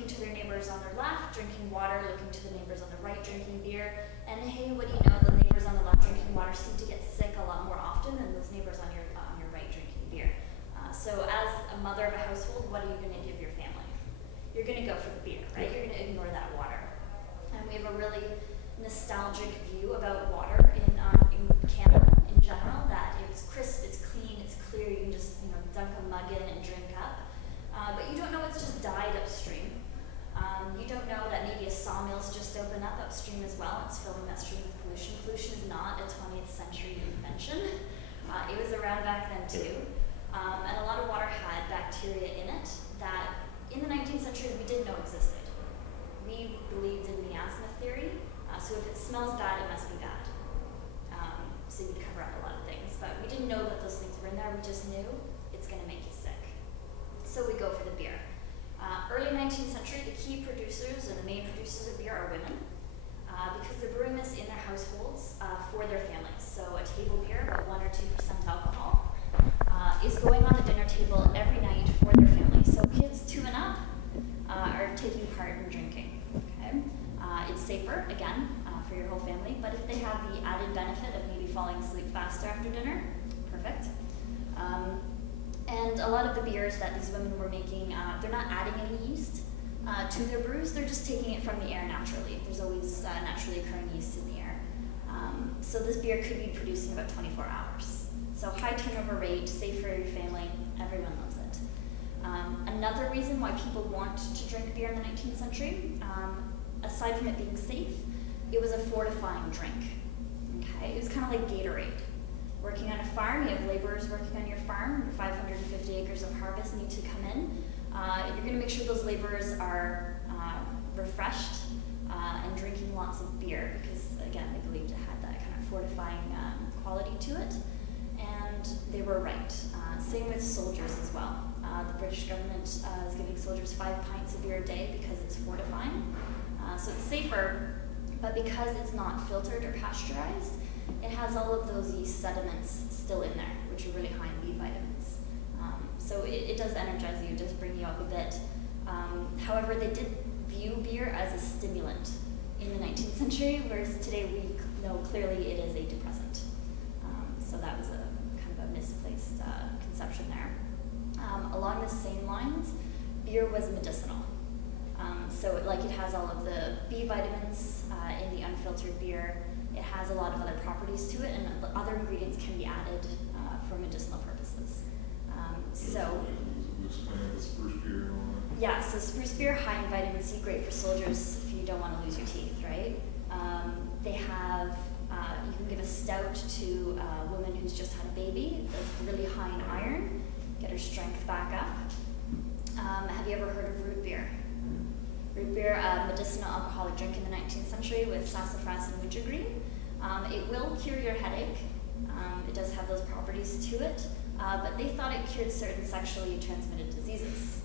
looking to their neighbors on their left, drinking water, looking to the neighbors on the right, drinking beer. And hey, what do you know? The neighbors on the left drinking water seem to get sick a lot more often than those neighbors on your right drinking beer. So as a mother of a household, what are you going to give your family? You're going to go for the beer, right? You're going to ignore that water. And we have a really nostalgic view about water in Canada in general, that it's crisp, it's clean, it's clear, you can just dunk a mug in and drink up. But you don't know it's just died upstream. You don't know that maybe a sawmill's just opened up upstream as well. It's filling that stream with pollution. Pollution is not a 20th century invention. It was around back then too. And a lot of water had bacteria in it that in the 19th century we didn't know existed. We believed in miasma theory, so if it smells bad, it must be bad. So you'd cover up a lot of things, but we didn't know that those things were in there. We just knew it's going to make you sick. So we go for the beer. Early 19th century, the key producers and the main producers of beer are women, because they're brewing this in their households for their families. So a table beer, about 1 or 2% alcohol, is going on the dinner table every night for their families. So kids 2 and up are taking part in drinking. Okay? It's safer, again, for your whole family, but if they have the added benefit of maybe falling asleep faster after dinner, perfect. And a lot of the beers that these women were making, they're not adding any yeast to their brews, they're just taking it from the air naturally. There's always naturally occurring yeast in the air. So this beer could be produced in about 24 hours. So high turnover rate, safe for your family, everyone loves it. Another reason why people want to drink beer in the 19th century, aside from it being safe, it was a fortifying drink. Okay? It was kind of like Gatorade. Working on a farm, you have laborers working on your farm, your 550 acres of harvest need to come in. You're going to make sure those laborers are refreshed and drinking lots of beer because, again, they believed it had that kind of fortifying quality to it. And they were right. Same with soldiers as well. The British government is giving soldiers 5 pints of beer a day because it's fortifying. So it's safer, but because it's not filtered or pasteurized, it has all of those yeast sediments still in there, which are really high in B vitamins. So it does energize you, it does bring you up a bit. However, they did view beer as a stimulant in the 19th century, whereas today we know clearly it is a depressant. So that was a kind of a misplaced conception there. Along the same lines, beer was medicinal. So it has all of the B vitamins in the unfiltered beer. It has a lot of other properties to it, and other ingredients can be added for medicinal purposes. Yeah, so spruce beer, high in vitamin C, great for soldiers if you don't want to lose your teeth, right? They have, you can give a stout to a woman who's just had a baby that's really high in iron, get her strength back up. Have you ever heard of root beer? Root beer, a medicinal alcoholic drink in the 19th century with sassafras and wintergreen. It will cure your headache. It does have those properties to it, but they thought it cured certain sexually transmitted diseases.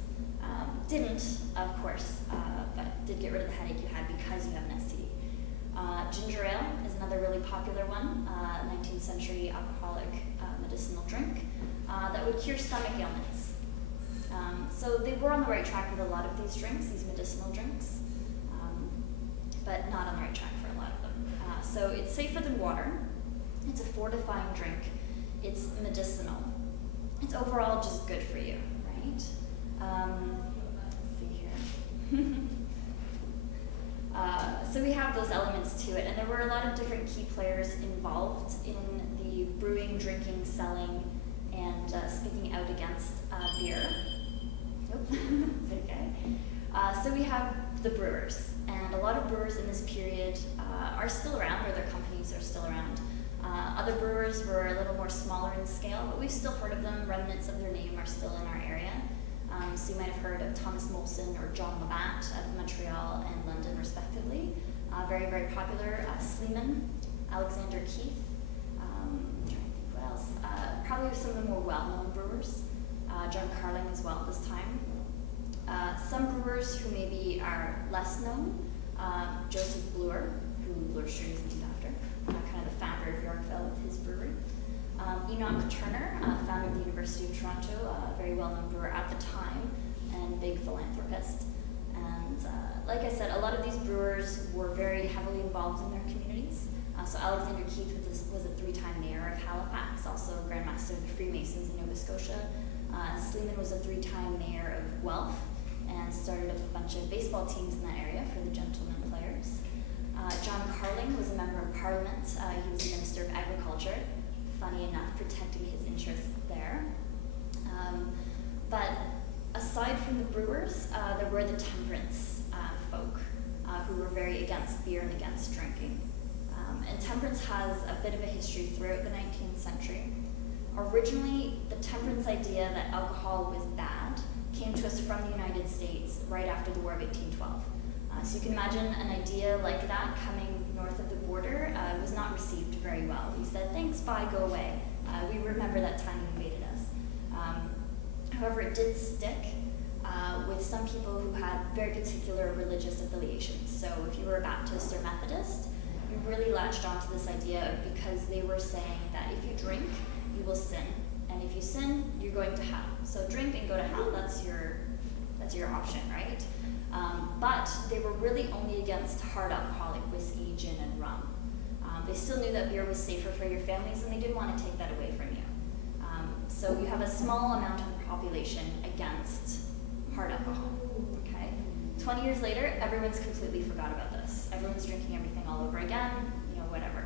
Didn't, of course, but did get rid of the headache you had because you have an STD. Ginger ale is another really popular one, 19th century alcoholic medicinal drink that would cure stomach ailments. So they were on the right track with a lot of these drinks, these medicinal drinks, but not on the right track for a lot of them. So it's safer than water. It's a fortifying drink. It's medicinal. It's overall just good for you, right? Let's see here. So we have those elements to it, and there were a lot of different key players involved in the brewing, drinking, selling, and speaking out against beer. Okay. So we have the brewers, and a lot of brewers in this period are still around, or their companies are still around. Other brewers were a little more smaller in scale, but we've still heard of them. Remnants of their name are still in our area. So you might have heard of Thomas Molson or John Labatt out of Montreal and London, respectively. Very, very popular. Sleeman, Alexander Keith. I'm trying to think what else. Probably some of the more well-known brewers. John Carling as well at this time. Some brewers who maybe are less known. Joseph Bloor, who Bloor Street is named after. Kind of the founder of Yorkville with his brewery. Enoch Turner, founder of the University of Toronto, a very well-known brewer at the time and big philanthropist. And like I said, a lot of these brewers were very heavily involved in their communities. So Alexander Keith was a 3-time mayor of Halifax, also Grandmaster of the Freemasons in Nova Scotia. Sleeman was a 3-time mayor of Guelph and started up a bunch of baseball teams in that area for the gentlemen players. John Carling was a member of Parliament. He was a Minister of Agriculture, funny enough, protecting his interests there. But aside from the brewers, there were the temperance folk who were very against beer and against drinking. And temperance has a bit of a history throughout the 19th century. Originally, the temperance idea that alcohol was bad came to us from the United States right after the War of 1812. So you can imagine an idea like that coming north of the border was not received very well. We said, thanks, bye, go away. We remember that time you invaded us. However, it did stick with some people who had very particular religious affiliations. So if you were a Baptist or Methodist, you really latched onto this idea because they were saying that if you drink, you will sin. And if you sin, you're going to hell. So drink and go to hell, that's your option, right? But they were really only against hard alcoholic whiskey, gin, and rum. They still knew that beer was safer for your families, and they didn't want to take that away from you. So you have a small amount of the population against hard alcohol, okay? 20 years later, everyone's completely forgot about this. Everyone's drinking everything all over again, whatever.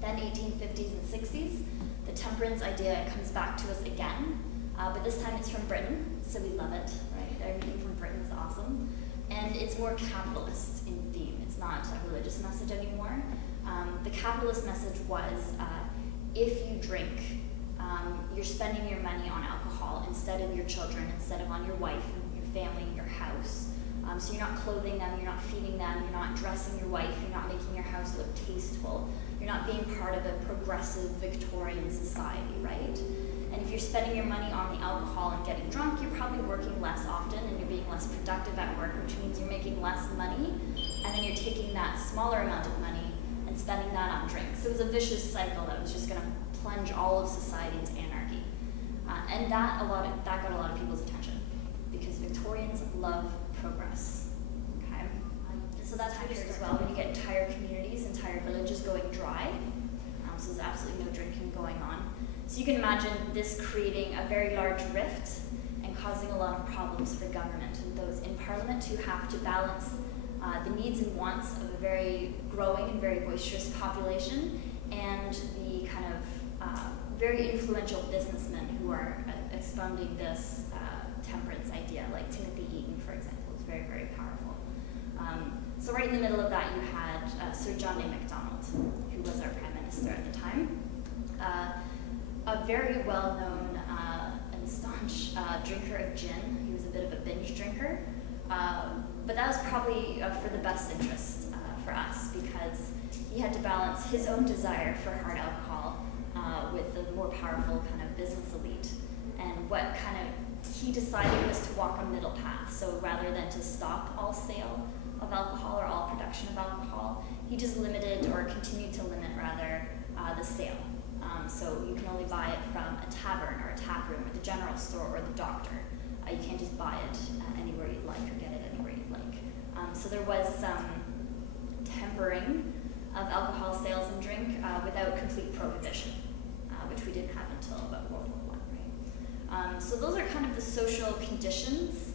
Then 1850s and 60s, the temperance idea comes back to us again, but this time it's from Britain, so we love it, right? Everything from Britain is awesome. And it's more capitalist in theme. It's not a religious message anymore. The capitalist message was, if you drink, you're spending your money on alcohol instead of your children, instead of on your wife, and your family, your house. So you're not clothing them, you're not feeding them, you're not dressing your wife, you're not making your house look tasteful. You're not being part of a progressive Victorian society, right? And if you're spending your money on the alcohol and getting drunk, you're probably working less often and you're being less productive at work, which means you're making less money, and then you're taking that smaller amount of money and spending that on drinks. So it was a vicious cycle that was just gonna plunge all of society into anarchy. And that got a lot of people's attention because Victorians love progress, okay? So that's how as well, when you get entire communities, entire villages going dry, so there's absolutely no drinking going on. So you can imagine this creating a very large rift and causing a lot of problems for government and those in Parliament who have to balance the needs and wants of a very growing and very boisterous population and the kind of very influential businessmen who are expounding this temperance idea, like Timothy Eaton, for example, is very, very powerful. So right in the middle of that, you had Sir John A. Macdonald, who was our Prime Minister at the time. A very well-known and staunch drinker of gin. He was a bit of a binge drinker. But that was probably for the best interest for us because he had to balance his own desire for hard alcohol with the more powerful kind of business elite. And what kind of he decided was to walk a middle path. So rather than to stop all sale of alcohol or all production of alcohol, he just limited or continued to limit rather the sale. So you can only buy it from a tavern or a tap room or the general store or the doctor. You can't just buy it anywhere you'd like or get it anywhere you'd like. So there was some tempering of alcohol sales and drink without complete prohibition, which we didn't have until about World War I, right? So those are kind of the social conditions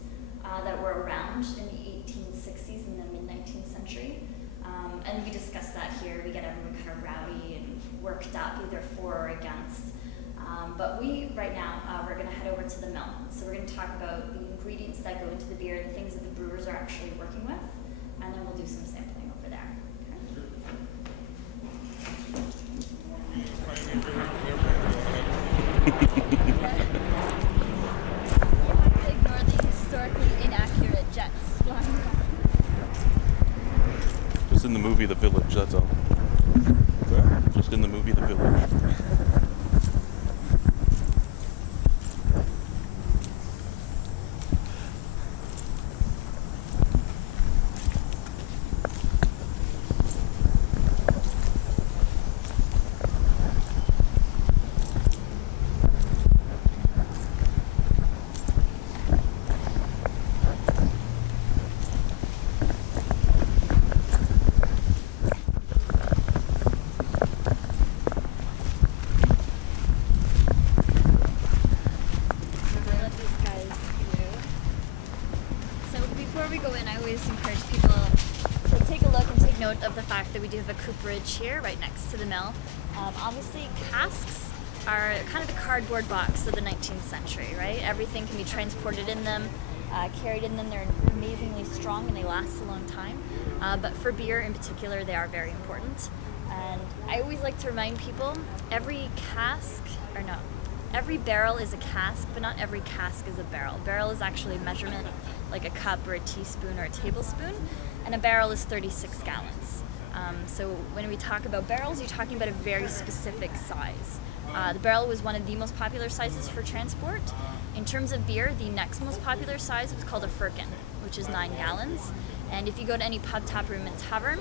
that were around in the 1860s and the mid-19th century. And we discussed that here. We get everyone kind of rowdy and worked up, either for or against. But right now, we're going to head over to the mill. So we're going to talk about the ingredients that go into the beer, the things that the brewers are actually working with, and then we'll do some sampling over there. You have to ignore the historically inaccurate jets flying by. Just in the movie The Village, that's all. Just in the movie The Village. before we go in, I always encourage people to take a look and take note of the fact that we do have a cooperage here right next to the mill. Obviously, casks are kind of the cardboard box of the 19th century, right? Everything can be transported in them, carried in them. They're amazingly strong and they last a long time. But for beer in particular, they are very important. And I always like to remind people, every barrel is a cask, but not every cask is a barrel. Barrel is actually a measurement like a cup or a teaspoon or a tablespoon, and a barrel is 36 gallons. So when we talk about barrels, you're talking about a very specific size. The barrel was one of the most popular sizes for transport. In terms of beer, the next most popular size was called a firkin, which is 9 gallons. And if you go to any pub, tap room, and tavern,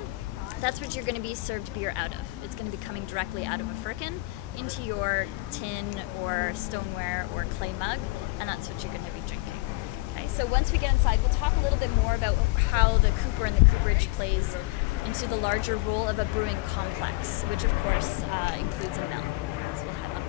that's what you're going to be served beer out of. It's going to be coming directly out of a firkin into your tin or stoneware or clay mug, and that's what you're going to be drinking. Okay, so once we get inside, we'll talk a little bit more about how the cooper and the cooperage plays into the larger role of a brewing complex, which of course includes a mill. So we'll head up.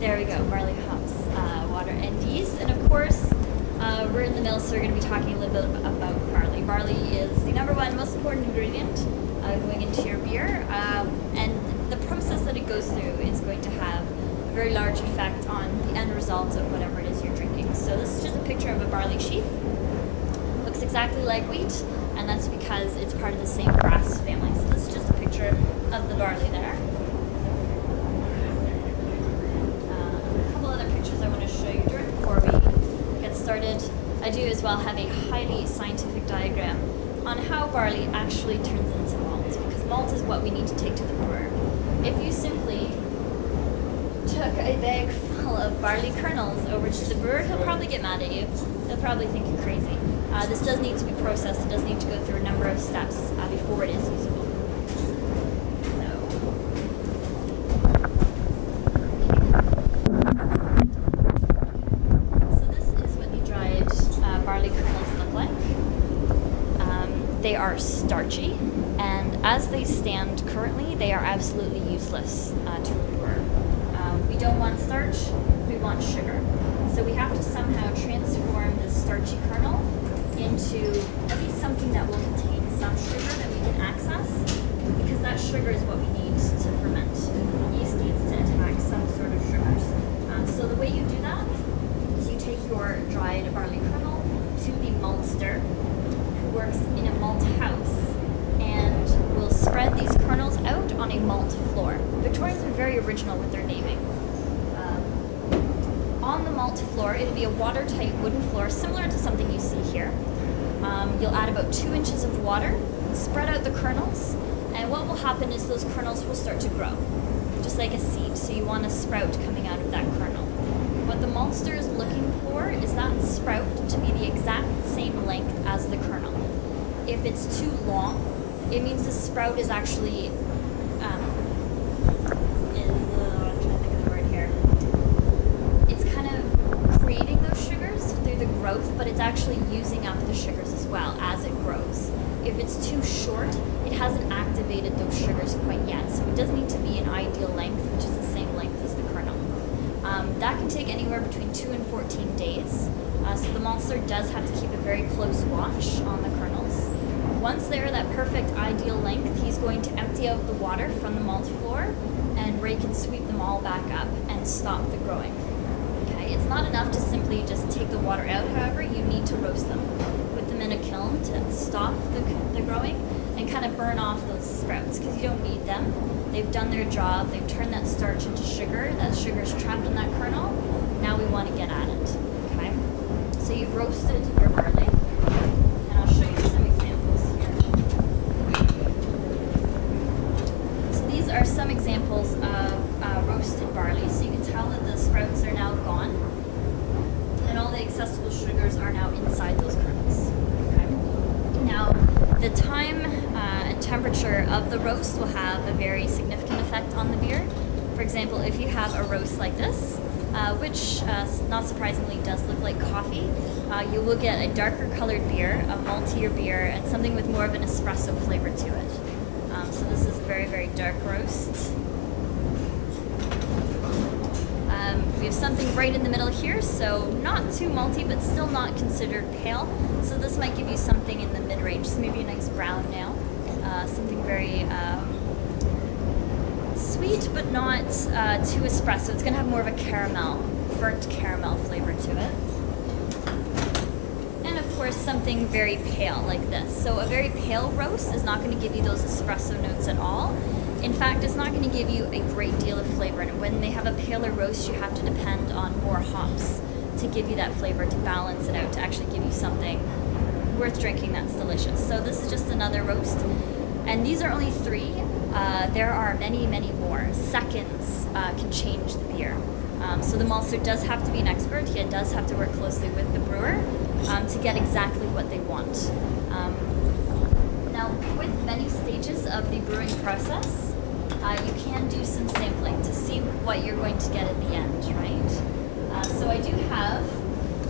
There we go, barley, hops, water, and yeast. And of course, we're in the mill, so we're going to be talking a little bit about barley. Barley is the #1 most important ingredient going into your beer, and the process that it goes through is going to have a very large effect on the end result of whatever it is you're drinking. So this is just a picture of a barley sheaf. Looks exactly like wheat, and that's because it's part of the same grass family. So this is just a picture of the barley there. I want to show you before we get started. I do as well have a highly scientific diagram on how barley actually turns into malt, because malt is what we need to take to the brewer. If you simply took a bag full of barley kernels over to the brewer, he'll probably get mad at you. He'll probably think you're crazy. This does need to be processed. It does need to go through a number of steps before it is usable. They are starchy, and as they stand currently, they are absolutely useless to a brewer. We don't want starch, we want sugar. So we have to somehow transform this starchy kernel into at least something that will contain some sugar that we can access, because that sugar is what we need to ferment. Yeast needs to attack some sort of sugars. So the way you do that is you take your dried barley kernel to the maltster, works in a malt house, and will spread these kernels out on a malt floor. Victorians are very original with their naming. On the malt floor, it'll be a watertight wooden floor, similar to something you see here. You'll add about 2 inches of water, spread out the kernels, and what will happen is those kernels will start to grow, just like a seed. So you want a sprout coming out of that kernel. What the maltster is looking for is that sprout to be the exact same length as the kernel. If it's too long, it means the sprout is actually, I'm trying to think of the word here. It's kind of creating those sugars through the growth, but it's actually using up the sugars as well as it grows. If it's too short, it hasn't activated those sugars quite yet, so it does need to be an ideal length, which is the same length as the kernel. That can take anywhere between 2 and 14 days. So the maltster does have to keep a very close watch on the kernels. Once they're that perfect ideal length, he's going to empty out the water from the malt floor and rake and sweep them all back up and stop the growing. Okay, it's not enough to simply just take the water out, however, you need to roast them. Put them in a kiln to stop the growing, and kind of burn off those sprouts because you don't need them. They've done their job. They've turned that starch into sugar. That sugar's trapped in that kernel. Now we want to get at it. Okay. So you've roasted your barley, and I'll show you some examples here. So these are some examples of roasted barley. So you can tell that the sprouts are now gone, and all the accessible sugars are now inside those kernels. Okay. Now, the time and temperature of the roast will have a very significant effect on the beer. For example, if you have a roast like this, which not surprisingly does look like coffee, you will get a darker colored beer, a maltier beer, and something with more of an espresso flavor to it. So this is a very, very dark roast. We have something right in the middle here, so not too malty, but still not considered pale. So this might give you something in the mid-range, so maybe a nice brown now. Something very sweet, but not too espresso. It's going to have more of a caramel, burnt caramel flavor to it. And of course, something very pale like this. So a very pale roast is not going to give you those espresso notes at all. In fact, it's not going to give you a great deal of flavor. And when they have a paler roast, you have to depend on more hops to give you that flavor, to balance it out, to actually give you something worth drinking that's delicious. So this is just another roast. And these are only 3. There are many, many more. Seconds can change the beer. So the maltster does have to be an expert. He does have to work closely with the brewer to get exactly what they want. Now, with many stages of the brewing process, you can do some sampling to see what you're going to get at the end, right? So I do have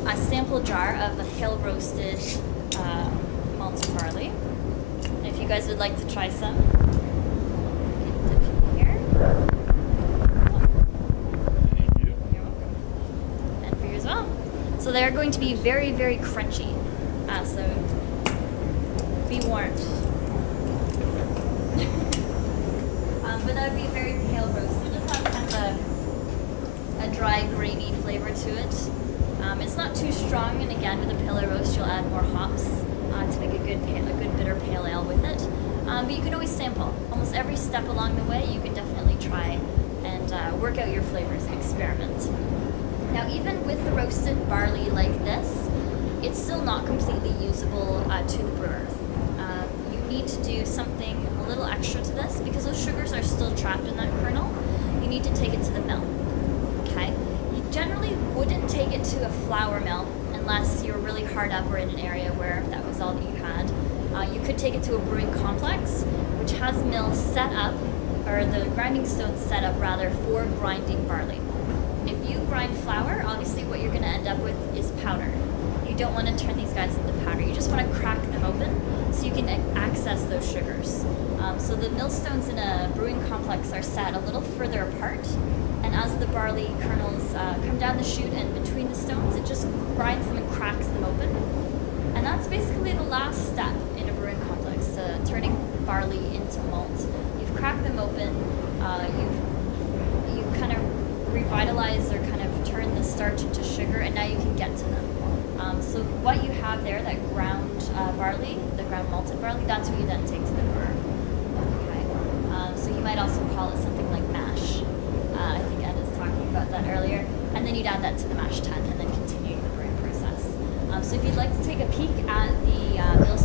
a sample jar of a pale roasted malted barley. And if you guys would like to try some, you can dip in here. Thank you. You're welcome. And for you as well. So they're going to be very, very crunchy. So be warned. But that would be a very pale roast. It does have kind of a dry, grainy flavor to it. It's not too strong, and again, with a paler roast, you'll add more hops to make a good bitter pale ale with it. But you can always sample. Almost every step along the way, you can definitely try and work out your flavors and experiment. Now, even with the roasted barley like this, it's still not completely usable to the brewer. You need to do something a little extra to this because those sugars are still trapped in that kernel. You need to take it to the mill. Okay? You generally wouldn't take it to a flour mill unless you're really hard up or in an area where that was all that you had. You could take it to a brewing complex, which has mills set up, or the grinding stones set up rather, for grinding barley. If you grind flour, obviously what you're going to end up with is powder. You don't want to turn these guys into powder. You just want to crack them open so you can access those sugars. So the millstones in a brewing complex are set a little further apart, and as the barley kernels come down the chute and between the stones, it just grinds them and cracks them open. And that's basically the last step in a brewing complex, to turning barley into malt. You've cracked them open, you've kind of revitalized or kind of turned the starch into sugar, and now you can get to them. So what you have there, that ground barley, the ground malted barley, that's what you then take to the brewer. Okay. So you might also call it something like mash. I think Ed was talking about that earlier. And then you'd add that to the mash tun and then continue the brewing process. So if you'd like to take a peek at the mill